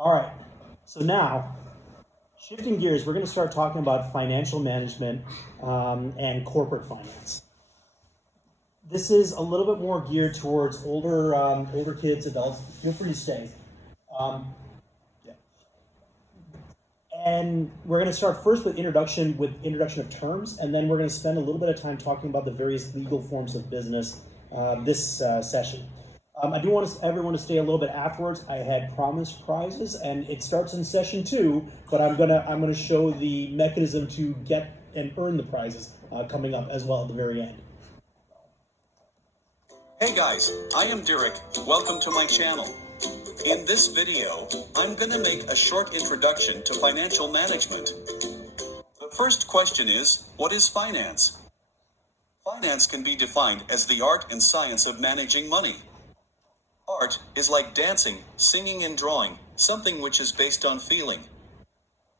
All right, so now, shifting gears, we're going to start talking about financial management and corporate finance. This is a little bit more geared towards older kids, adults. Feel free to stay. Um, yeah. And we're going to start first with introduction of terms, and then we're going to spend a little bit of time talking about the various legal forms of business this session. I do want everyone to stay a little bit afterwards. I had promised prizes, and it starts in session 2. But I'm gonna show the mechanism to get and earn the prizes coming up as well at the very end. Hey guys, I am Deric. Welcome to my channel. In this video, I'm gonna make a short introduction to financial management. The first question is, what is finance? Finance can be defined as the art and science of managing money. Art is like dancing, singing, and drawing, something which is based on feeling.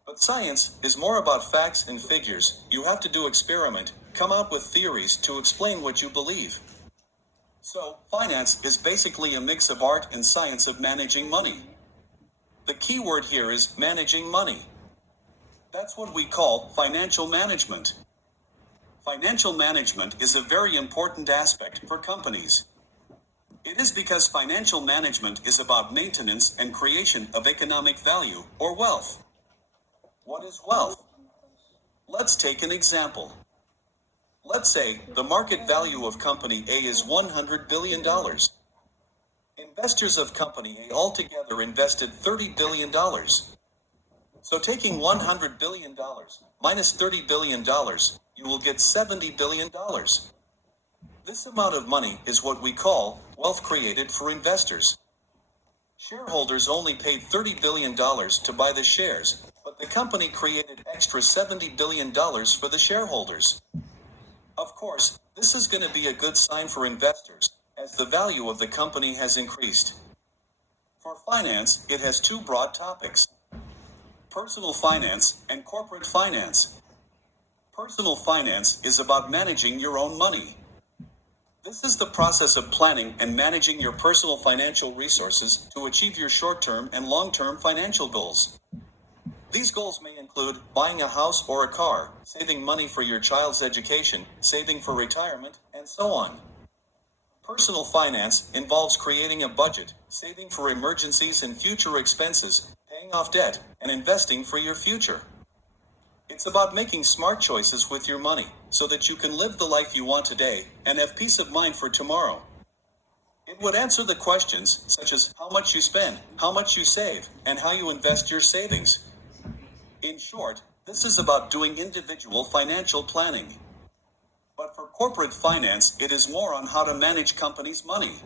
But science is more about facts and figures. You have to do experiment, come out with theories to explain what you believe. So, finance is basically a mix of art and science of managing money. The key word here is managing money. That's what we call financial management. Financial management is a very important aspect for companies. It is because financial management is about maintenance and creation of economic value or wealth. What is wealth? Let's take an example. Let's say the market value of company A is $100 billion. Investors of company A altogether invested $30 billion. So taking $100 billion minus $30 billion, you will get $70 billion. This amount of money is what we call wealth created for investors. Shareholders only paid $30 billion to buy the shares, but the company created extra $70 billion for the shareholders. Of course, this is going to be a good sign for investors, as the value of the company has increased. For finance, it has two broad topics: personal finance and corporate finance. Personal finance is about managing your own money. This is the process of planning and managing your personal financial resources to achieve your short-term and long-term financial goals. These goals may include buying a house or a car, saving money for your child's education, saving for retirement, and so on. Personal finance involves creating a budget, saving for emergencies and future expenses, paying off debt, and investing for your future. It's about making smart choices with your money, so that you can live the life you want today, and have peace of mind for tomorrow. It would answer the questions, such as how much you spend, how much you save, and how you invest your savings. In short, this is about doing individual financial planning. But for corporate finance, it is more on how to manage companies' money.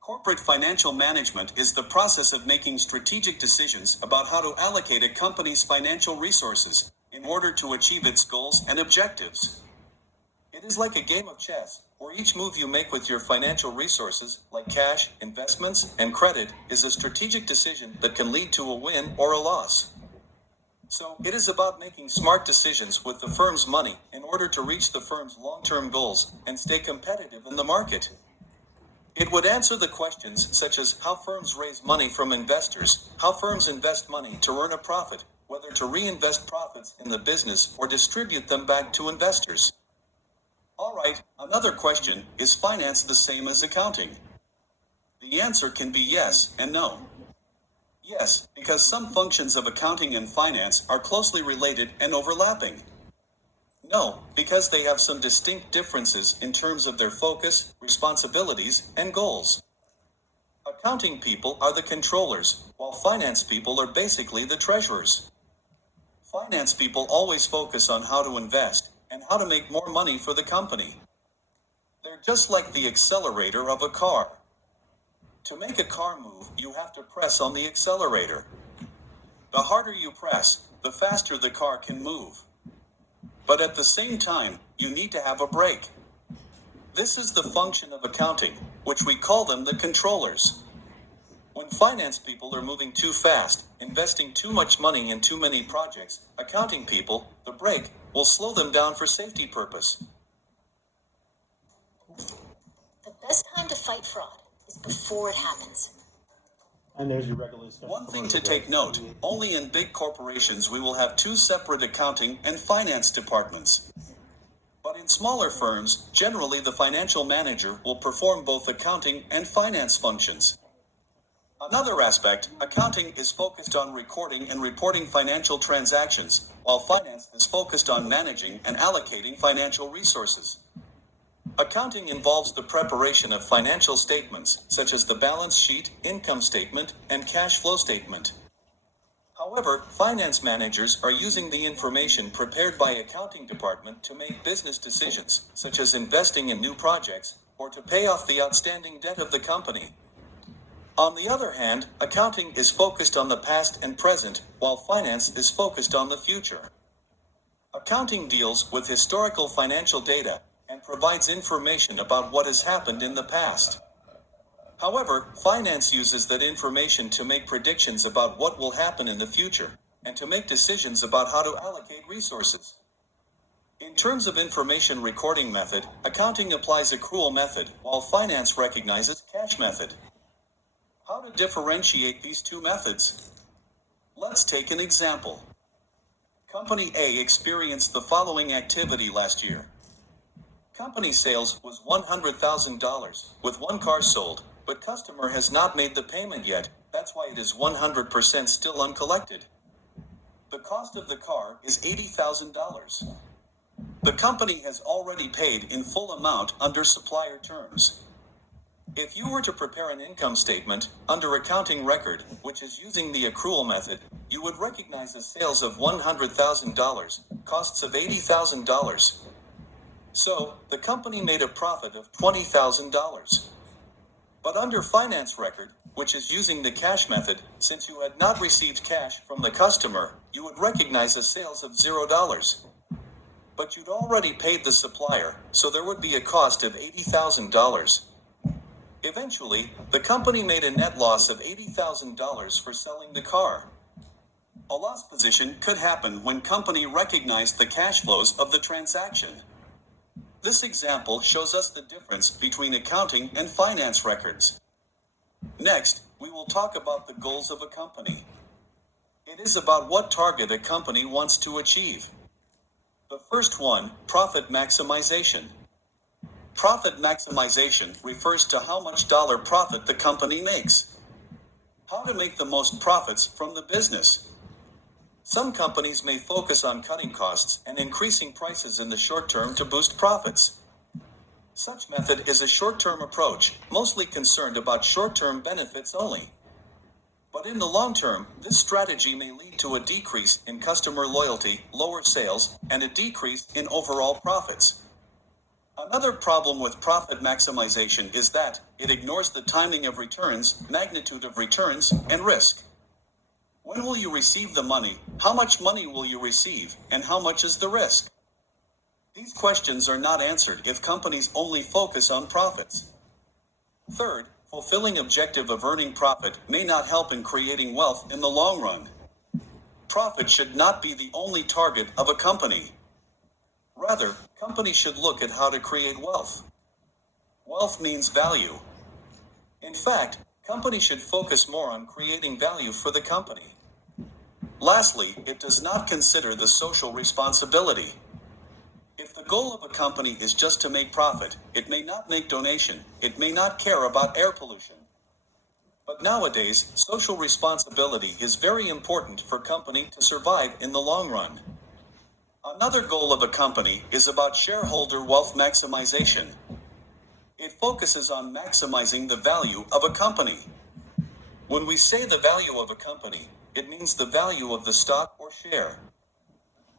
Corporate financial management is the process of making strategic decisions about how to allocate a company's financial resources in order to achieve its goals and objectives. It is like a game of chess, where each move you make with your financial resources, like cash, investments, and credit, is a strategic decision that can lead to a win or a loss. So, it is about making smart decisions with the firm's money in order to reach the firm's long-term goals and stay competitive in the market. It would answer the questions such as how firms raise money from investors, how firms invest money to earn a profit, whether to reinvest profits in the business or distribute them back to investors. Alright, another question, is finance the same as accounting? The answer can be yes and no. Yes, because some functions of accounting and finance are closely related and overlapping. No, because they have some distinct differences in terms of their focus, responsibilities, and goals. Accounting people are the controllers, while finance people are basically the treasurers. Finance people always focus on how to invest and how to make more money for the company. They're just like the accelerator of a car. To make a car move, you have to press on the accelerator. The harder you press, the faster the car can move. But at the same time, you need to have a brake. This is the function of accounting, which we call them the controllers. When finance people are moving too fast, investing too much money in too many projects, accounting people, the brake, will slow them down for safety purpose. The best time to fight fraud is before it happens. And there's your regular special One thing commercial to take note, only in big corporations we will have two separate accounting and finance departments. But in smaller firms, generally the financial manager will perform both accounting and finance functions. Another aspect, accounting is focused on recording and reporting financial transactions, while finance is focused on managing and allocating financial resources. Accounting involves the preparation of financial statements, such as the balance sheet, income statement, and cash flow statement. However, finance managers are using the information prepared by accounting department to make business decisions, such as investing in new projects, or to pay off the outstanding debt of the company. On the other hand, accounting is focused on the past and present, while finance is focused on the future. Accounting deals with historical financial data and provides information about what has happened in the past. However, finance uses that information to make predictions about what will happen in the future, and to make decisions about how to allocate resources. In terms of information recording method, accounting applies accrual method, while finance recognizes cash method. How to differentiate these two methods? Let's take an example. Company A experienced the following activity last year. Company sales was $100,000, with one car sold, but customer has not made the payment yet, that's why it is 100% still uncollected. The cost of the car is $80,000. The company has already paid in full amount under supplier terms. If you were to prepare an income statement under accounting record, which is using the accrual method, you would recognize the sales of $100,000, costs of $80,000. So, the company made a profit of $20,000. But under finance record, which is using the cash method, since you had not received cash from the customer, you would recognize a sales of $0. But you'd already paid the supplier, so there would be a cost of $80,000. Eventually, the company made a net loss of $80,000 for selling the car. A loss position could happen when company recognized the cash flows of the transaction. This example shows us the difference between accounting and finance records. Next, we will talk about the goals of a company. It is about what target a company wants to achieve. The first one, profit maximization. Profit maximization refers to how much dollar profit the company makes. How to make the most profits from the business. Some companies may focus on cutting costs and increasing prices in the short term to boost profits. Such method is a short-term approach, mostly concerned about short-term benefits only. But in the long term, this strategy may lead to a decrease in customer loyalty, lower sales, and a decrease in overall profits. Another problem with profit maximization is that it ignores the timing of returns, magnitude of returns, and risk. When will you receive the money? How much money will you receive? And how much is the risk? These questions are not answered if companies only focus on profits. Third, fulfilling objective of earning profit may not help in creating wealth in the long run. Profit should not be the only target of a company. Rather, companies should look at how to create wealth. Wealth means value. In fact, companies should focus more on creating value for the company. Lastly, it does not consider the social responsibility. If the goal of a company is just to make profit, it may not make donation, it may not care about air pollution. But nowadays, social responsibility is very important for a company to survive in the long run. Another goal of a company is about shareholder wealth maximization. It focuses on maximizing the value of a company. When we say the value of a company, it means the value of the stock or share.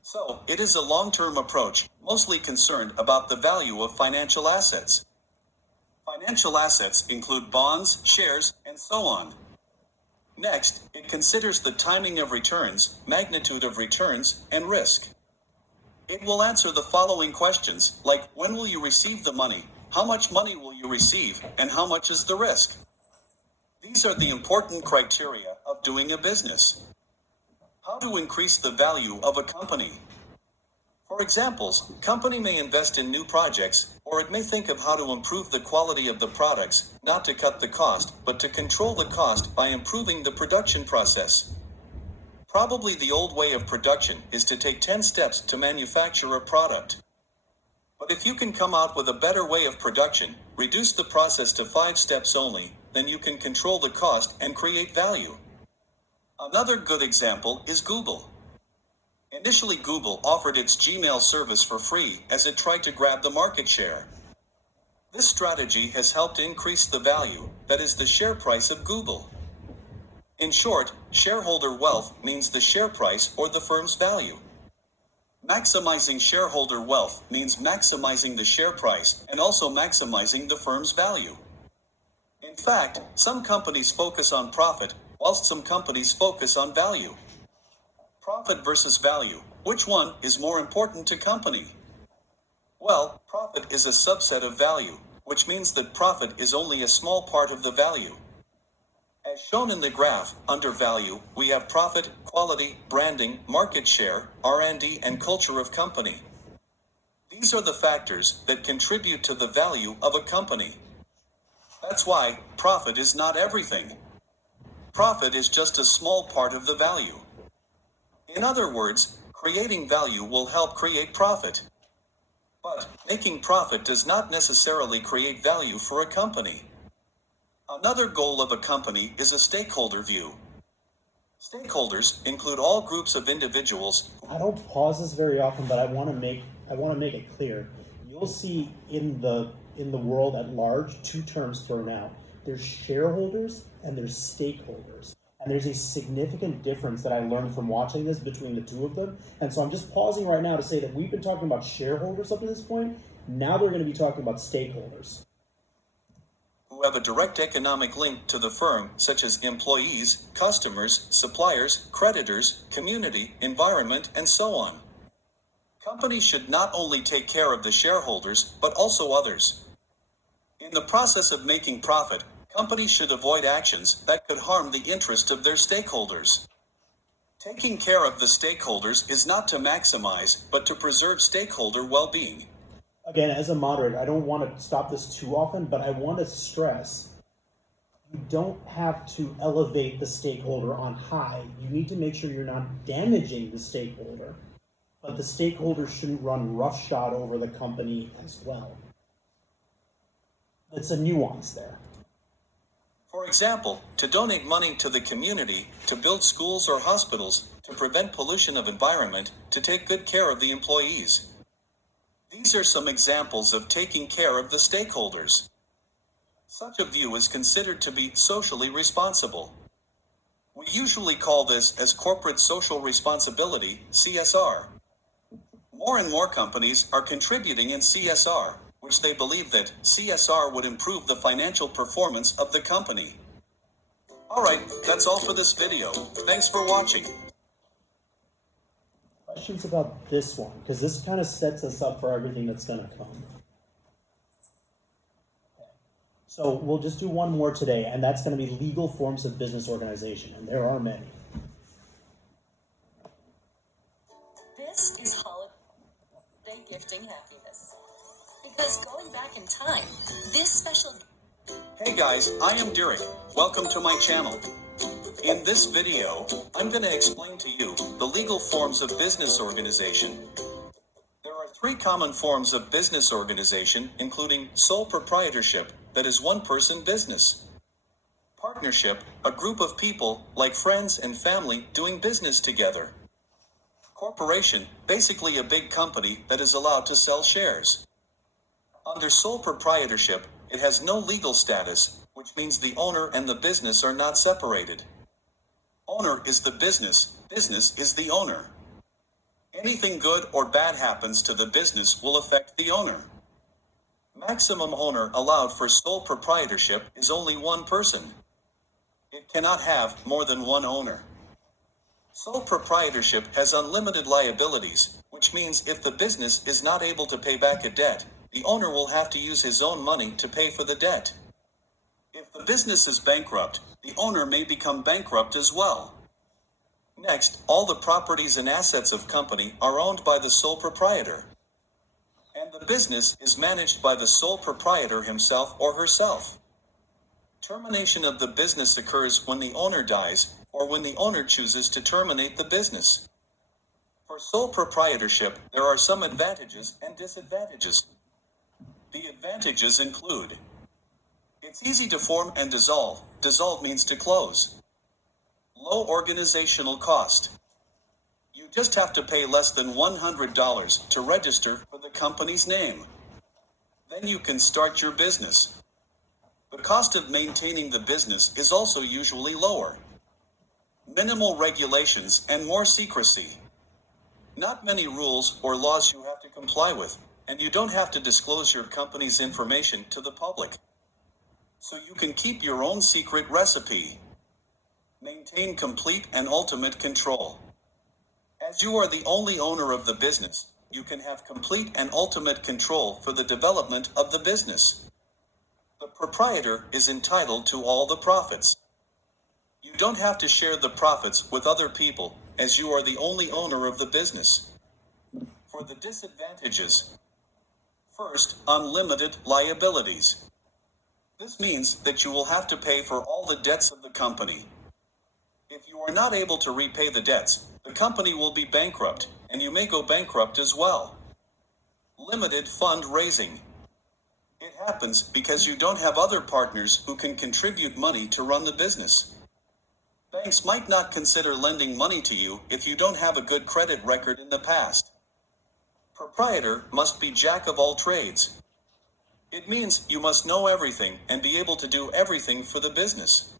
So, it is a long-term approach, mostly concerned about the value of financial assets. Financial assets include bonds, shares, and so on. Next, it considers the timing of returns, magnitude of returns, and risk. It will answer the following questions, like when will you receive the money, how much money will you receive, and how much is the risk? These are the important criteria of doing a business. How to increase the value of a company. For examples, company may invest in new projects, Or it may think of how to improve the quality of the products, not to cut the cost, but to control the cost by improving the production process. Probably the old way of production is to take 10 steps to manufacture a product. But if you can come out with a better way of production, reduce the process to 5 steps only, then you can control the cost and create value. Another good example is Google. Initially, Google offered its Gmail service for free as it tried to grab the market share. This strategy has helped increase the value, that is the share price of Google. In short, shareholder wealth means the share price or the firm's value. Maximizing shareholder wealth means maximizing the share price and also maximizing the firm's value. In fact, some companies focus on profit, whilst some companies focus on value. Profit versus value. Which one is more important to company? Well, profit is a subset of value, which means that profit is only a small part of the value. As shown in the graph, under value, we have profit, quality, branding, market share, R&D, and culture of company. These are the factors that contribute to the value of a company. That's why profit is not everything. Profit is just a small part of the value. In other words, creating value will help create profit. But making profit does not necessarily create value for a company. Another goal of a company is a stakeholder view. Stakeholders include all groups of individuals. I don't pause this very often, but I want to make it clear. You'll see in the world at large 2 terms thrown out. There's shareholders and there's stakeholders. And there's a significant difference that I learned from watching this between the 2 of them. And so I'm just pausing right now to say that we've been talking about shareholders up to this point. Now we're going to be talking about stakeholders. Who have a direct economic link to the firm, such as employees, customers, suppliers, creditors, community, environment, and so on. Companies should not only take care of the shareholders, but also others. In the process of making profit, companies should avoid actions that could harm the interest of their stakeholders. Taking care of the stakeholders is not to maximize, but to preserve stakeholder well-being. Again, as a moderator, I don't want to stop this too often, but I want to stress, you don't have to elevate the stakeholder on high. You need to make sure you're not damaging the stakeholder, but the stakeholder shouldn't run roughshod over the company as well. It's a nuance there. For example, to donate money to the community, to build schools or hospitals, to prevent pollution of environment, to take good care of the employees. These are some examples of taking care of the stakeholders. Such a view is considered to be socially responsible. We usually call this as corporate social responsibility, CSR. More and more companies are contributing in CSR, which they believe that CSR would improve the financial performance of the company. Alright, that's all for this video. Thanks for watching. Questions about this one, because this kind of sets us up for everything that's going to come. So we'll just do one more today, and that's going to be legal forms of business organization, and there are many. This is holiday gifting happiness. Because going back in time, this special... Hey guys, I am Deric. Welcome to my channel. In this video, I'm going to explain to you the legal forms of business organization. There are 3 common forms of business organization, including sole proprietorship, that is one-person business. Partnership, a group of people, like friends and family, doing business together. Corporation, basically a big company that is allowed to sell shares. Under sole proprietorship, it has no legal status, which means the owner and the business are not separated. Owner is the business is the owner. Anything good or bad happens to the business will affect the owner. Maximum owner allowed for sole proprietorship is only 1 person. It cannot have more than 1 owner. Sole proprietorship has unlimited liabilities, which means if the business is not able to pay back a debt, the owner will have to use his own money to pay for the debt. If the business is bankrupt, the owner may become bankrupt as well. Next, all the properties and assets of company are owned by the sole proprietor. And the business is managed by the sole proprietor himself or herself. Termination of the business occurs when the owner dies or when the owner chooses to terminate the business. For sole proprietorship, there are some advantages and disadvantages. The advantages include: it's easy to form and dissolve. Dissolve means to close. Low organizational cost. You just have to pay less than $100 to register for the company's name. Then you can start your business. The cost of maintaining the business is also usually lower. Minimal regulations and more secrecy. Not many rules or laws you have to comply with, and you don't have to disclose your company's information to the public. So you can keep your own secret recipe. Maintain complete and ultimate control. As you are the only owner of the business, you can have complete and ultimate control for the development of the business. The proprietor is entitled to all the profits. You don't have to share the profits with other people, as you are the only owner of the business. For the disadvantages: first, unlimited liabilities. This means that you will have to pay for all the debts of the company. If you are not able to repay the debts, the company will be bankrupt, and you may go bankrupt as well. Limited fund raising. It happens because you don't have other partners who can contribute money to run the business. Banks might not consider lending money to you if you don't have a good credit record in the past. Proprietor must be jack of all trades. It means you must know everything and be able to do everything for the business.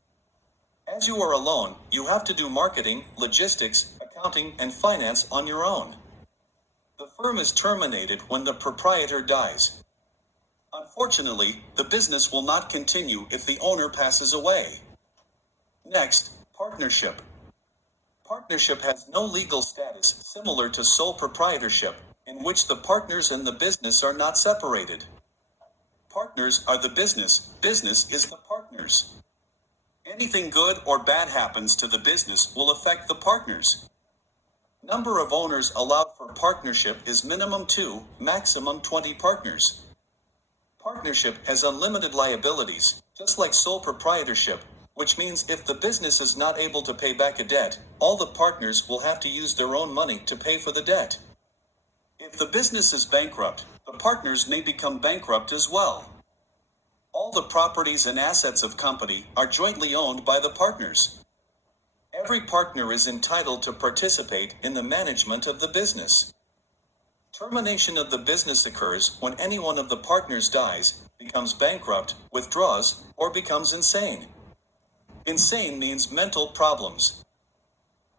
As you are alone, you have to do marketing, logistics, accounting, and finance on your own. The firm is terminated when the proprietor dies. Unfortunately, the business will not continue if the owner passes away. Next, partnership. Partnership has no legal status similar to sole proprietorship, in which the partners and the business are not separated. Partners are the business, business is the partners. Anything good or bad happens to the business will affect the partners. Number of owners allowed for partnership is minimum 2, maximum 20 partners. Partnership has unlimited liabilities, just like sole proprietorship, which means if the business is not able to pay back a debt, all the partners will have to use their own money to pay for the debt. If the business is bankrupt, the partners may become bankrupt as well. All the properties and assets of company are jointly owned by the partners. Every partner is entitled to participate in the management of the business. Termination of the business occurs when any one of the partners dies, becomes bankrupt, withdraws, or becomes insane. Insane means mental problems.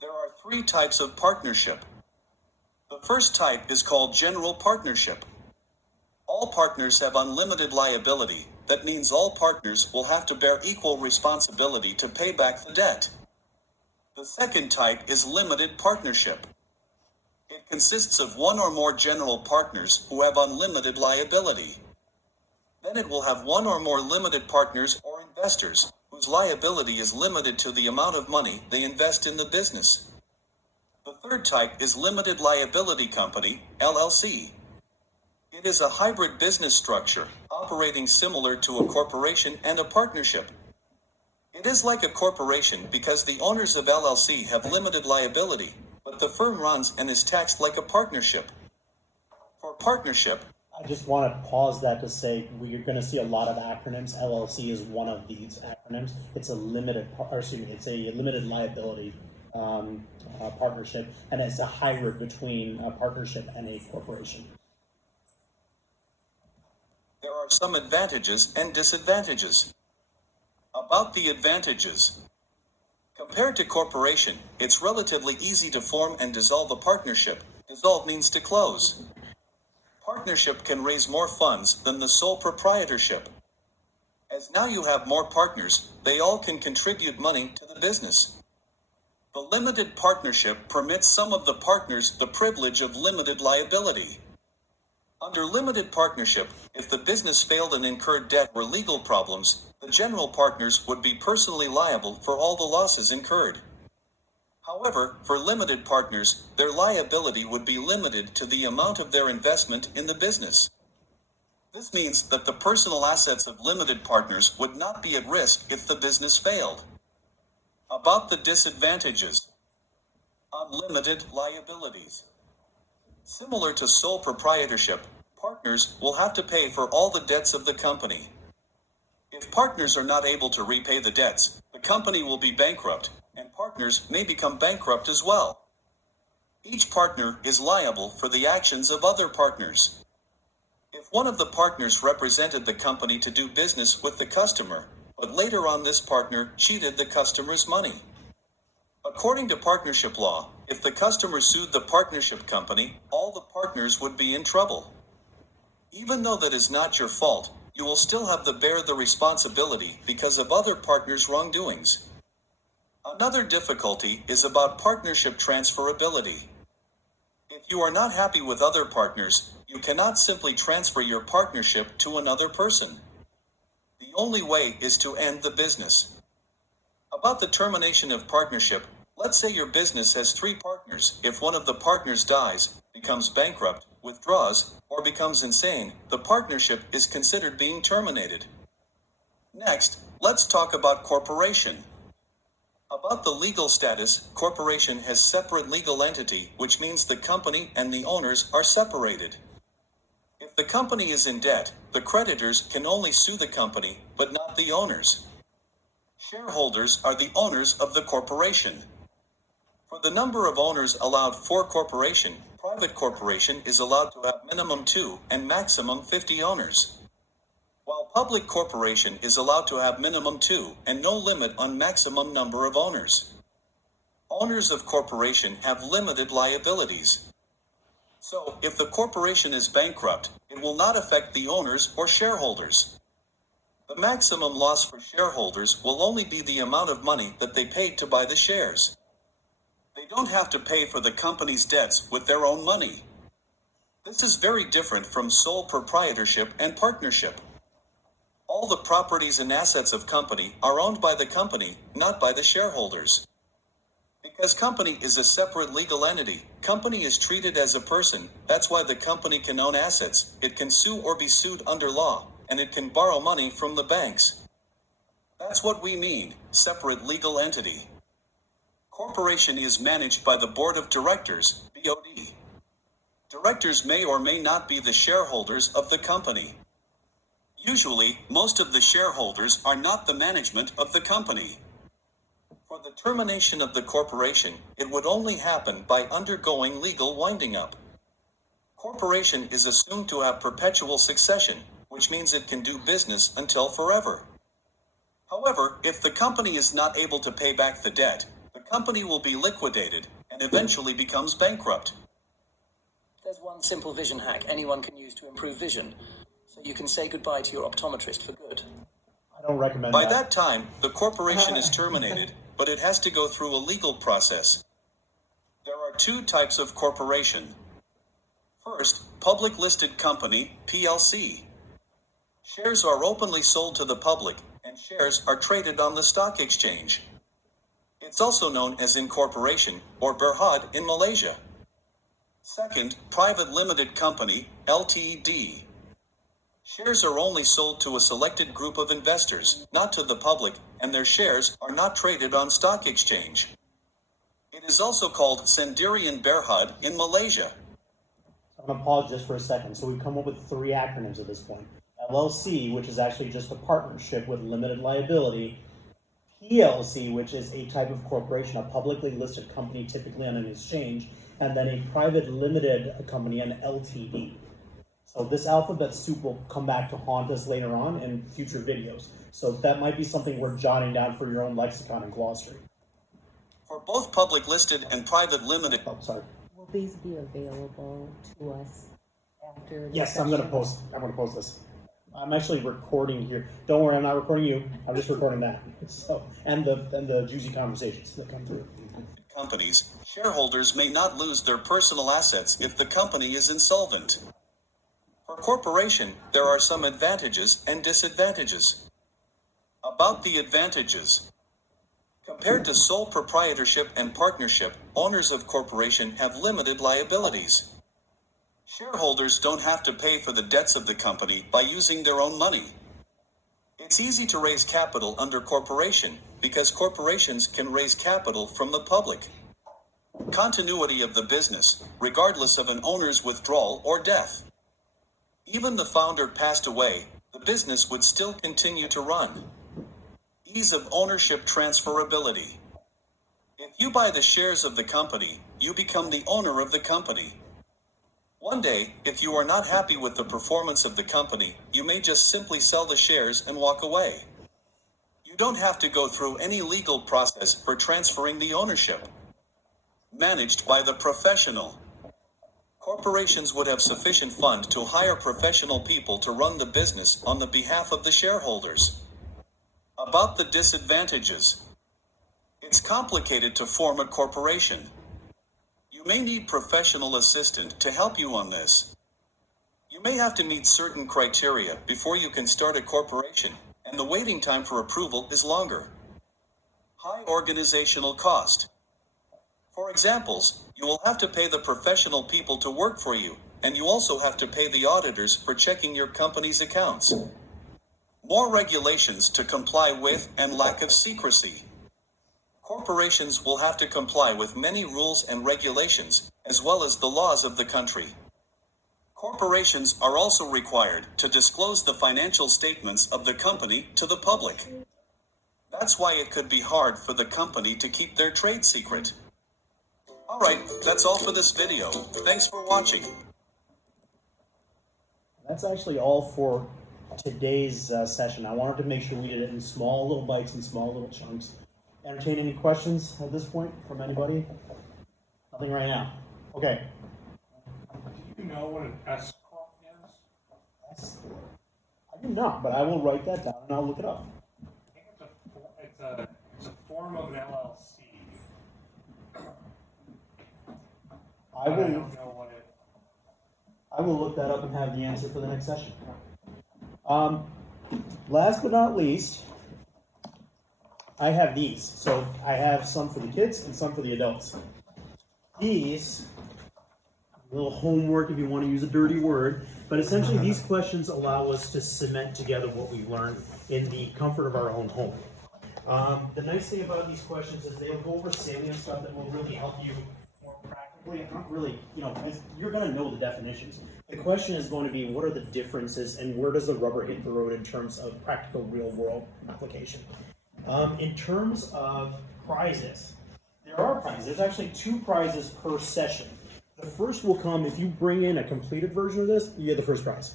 There are 3 types of partnership. The first type is called general partnership. All partners have unlimited liability. That means all partners will have to bear equal responsibility to pay back the debt. The second type is limited partnership. It consists of 1 or more general partners who have unlimited liability. Then it will have 1 or more limited partners or investors, whose liability is limited to the amount of money they invest in the business. The third type is limited liability company, LLC. It is a hybrid business structure, operating similar to a corporation and a partnership. It is like a corporation because the owners of LLC have limited liability, but the firm runs and is taxed like a partnership. For partnership, I just want to pause that to say we're going to see a lot of acronyms. LLC is one of these acronyms. It's a limited liability partnership, and it's a hybrid between a partnership and a corporation. there are some advantages and disadvantages. About the advantages. Compared to corporation, it's relatively easy to form and dissolve a partnership. Dissolve means to close. Partnership can raise more funds than the sole proprietorship. As now you have more partners, they all can contribute money to the business. The limited partnership permits some of the partners the privilege of limited liability. Under limited partnership, if the business failed and incurred debt or legal problems, the general partners would be personally liable for all the losses incurred. However, for limited partners, their liability would be limited to the amount of their investment in the business. This means that the personal assets of limited partners would not be at risk if the business failed. About the disadvantages. Unlimited liabilities. Similar to sole proprietorship, partners will have to pay for all the debts of the company. If partners are not able to repay the debts, the company will be bankrupt, and partners may become bankrupt as well. Each partner is liable for the actions of other partners. If one of the partners represented the company to do business with the customer, but later on this partner cheated the customer's money. According to partnership law, if the customer sued the partnership company, all the partners would be in trouble. Even though that is not your fault, you will still have to bear the responsibility because of other partners' wrongdoings. Another difficulty is about partnership transferability. If you are not happy with other partners, you cannot simply transfer your partnership to another person. The only way is to end the business. About the termination of partnership, let's say your business has 3 partners. If one of the partners dies, becomes bankrupt, withdraws, or becomes insane, the partnership is considered being terminated. Next, let's talk about corporation. About the legal status, corporation has separate legal entity, which means the company and the owners are separated. If the company is in debt, the creditors can only sue the company, but not the owners. Shareholders are the owners of the corporation. For the number of owners allowed for corporation, private corporation is allowed to have minimum 2 and maximum 50 owners. While public corporation is allowed to have minimum 2 and no limit on maximum number of owners. Owners of corporation have limited liabilities. So, if the corporation is bankrupt, it will not affect the owners or shareholders. The maximum loss for shareholders will only be the amount of money that they paid to buy the shares. They don't have to pay for the company's debts with their own money. This is very different from sole proprietorship and partnership. All the properties and assets of company are owned by the company, not by the shareholders. Because company is a separate legal entity, company is treated as a person. That's why the company can own assets, it can sue or be sued under law, and it can borrow money from the banks. That's what we mean, separate legal entity. Corporation is managed by the Board of Directors, BOD. Directors may or may not be the shareholders of the company. Usually, most of the shareholders are not the management of the company. For the termination of the corporation, it would only happen by undergoing legal winding up. Corporation is assumed to have perpetual succession, which means it can do business until forever. However, if the company is not able to pay back the debt, the company will be liquidated and eventually becomes bankrupt. There's one simple vision hack anyone can use to improve vision, so you can say goodbye to your optometrist for good. I don't recommend By that time, the corporation is terminated, but it has to go through a legal process. There are 2 types of corporation. First, public listed company, PLC. Shares are openly sold to the public, and shares are traded on the stock exchange. It's also known as incorporation, or berhad in Malaysia. Second, private limited company, LTD. Shares are only sold to a selected group of investors, not to the public, and their shares are not traded on stock exchange. It is also called Sendirian Berhad in Malaysia. I'm going to pause just for a second. So we've come up with 3 acronyms at this point. LLC, which is actually just a partnership with limited liability. PLC, which is a type of corporation, a publicly listed company typically on an exchange. And then a private limited company, an LTD. So this alphabet soup will come back to haunt us later on in future videos. So that might be something worth jotting down for your own lexicon and glossary. For both public listed and private limited. Oh, sorry. Will these be available to us after the Yes, I'm gonna session? post this. I'm actually recording here. Don't worry, I'm not recording you. I'm just recording that. So and the juicy conversations that come through. Companies, shareholders may not lose their personal assets if the company is insolvent. For corporation, there are some advantages and disadvantages. About the advantages. Compared to sole proprietorship and partnership, owners of corporation have limited liabilities. Shareholders don't have to pay for the debts of the company by using their own money. It's easy to raise capital under corporation because corporations can raise capital from the public. Continuity of the business, regardless of an owner's withdrawal or death. Even the founder passed away, the business would still continue to run. Ease of ownership transferability. If you buy the shares of the company, you become the owner of the company. One day, if you are not happy with the performance of the company, you may just simply sell the shares and walk away. You don't have to go through any legal process for transferring the ownership. Managed by the professional. Corporations would have sufficient fund to hire professional people to run the business on the behalf of the shareholders. About the disadvantages. It's complicated to form a corporation. You may need professional assistant to help you on this. You may have to meet certain criteria before you can start a corporation, and the waiting time for approval is longer. High organizational cost. For examples, you will have to pay the professional people to work for you, and you also have to pay the auditors for checking your company's accounts. More regulations to comply with and lack of secrecy. Corporations will have to comply with many rules and regulations, as well as the laws of the country. Corporations are also required to disclose the financial statements of the company to the public. That's why it could be hard for the company to keep their trade secret. Alright, that's all for this video. Thanks for watching. That's actually all for today's session. I wanted to make sure we did it in small little bites and small little chunks. Entertain any questions at this point from anybody? Nothing right now. Okay. Do you know what an S corp is? I do not, but I will write that down and I'll look it up. I think it's a form of an LLC. I don't will know what it. look that up and have the answer for the next session. Last but not least, I have these. So I have some for the kids and some for the adults. These, a little homework if you want to use a dirty word, but essentially these questions allow us to cement together what we've learned in the comfort of our own home. The nice thing about these questions is they'll go over salient stuff that will really help you more practically. Not really, you're going to know the definitions. The question is going to be, what are the differences and where does the rubber hit the road in terms of practical real world application? In terms of prizes, there are prizes. There's actually 2 prizes per session. The first will come if you bring in a completed version of this, you get the first prize.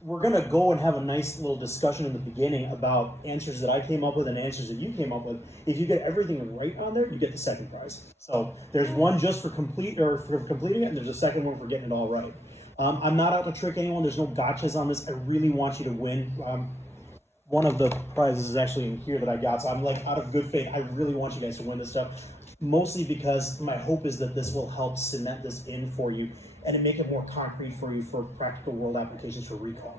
We're going to go and have a nice little discussion in the beginning about answers that I came up with and answers that you came up with. If you get everything right on there, you get the second prize. So there's one just for completing it, and there's a second one for getting it all right. I'm not out to trick anyone. There's no gotchas on this. I really want you to win. One of the prizes is actually in here that I got, so I'm like, out of good faith, I really want you guys to win this stuff. Mostly because my hope is that this will help cement this in for you and to make it more concrete for you for practical world applications for recall.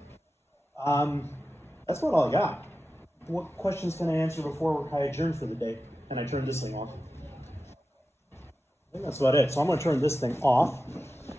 That's about all I got. What questions can I answer before I adjourn for the day and I turn this thing off? I think that's about it. So I'm going to turn this thing off.